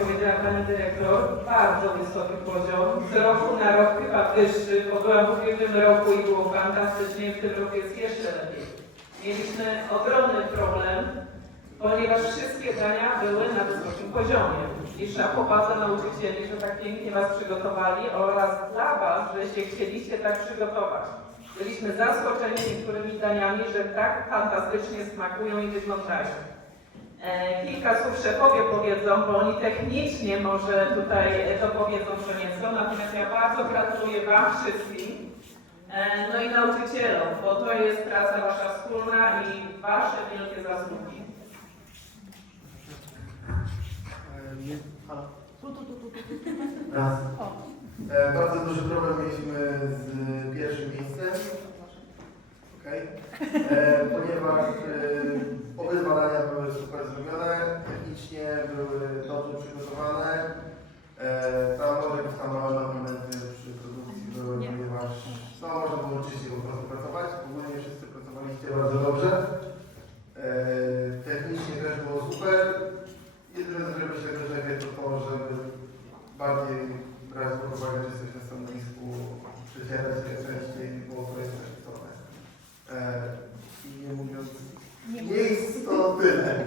powiedziała Pani Dyrektor, bardzo wysoki poziom. Z roku na rok chyba wyższy, bo byłam w ubiegłym roku i było fantastycznie, w tym roku jest jeszcze lepiej. Mieliśmy ogromny problem, ponieważ wszystkie dania były na wysokim poziomie. I szapoba za nauczycieli, że tak pięknie Was przygotowali oraz dla Was, że się chcieliście tak przygotować. Byliśmy zaskoczeni niektórymi daniami, że tak fantastycznie smakują i wyglądają. E, Kilka słów szefowie powiedzą, bo oni technicznie może tutaj e, dopowiedzą co nieco, natomiast ja bardzo gratuluję Wam wszystkim, e, no i nauczycielom, bo to jest praca Wasza wspólna i Wasze wielkie zasługi. Raz. E, bardzo duży problem mieliśmy z pierwszym miejscem. Okej. E, ponieważ e, obydwa dania były super technicznie były dobrze przygotowane. E, Samolot i momenty przy produkcji były, ponieważ no, można było czyściej po prostu pracować. Ogólnie wszyscy pracowaliście bardzo dobrze. E, technicznie też było super. Jedyne, co robi się wyrzeknie, to to, żeby bardziej brać pod uwagę czystość na stanowisku, przecierać się częściej, bo to jest też istotne. E, I nie mówiąc, nie jest to tyle.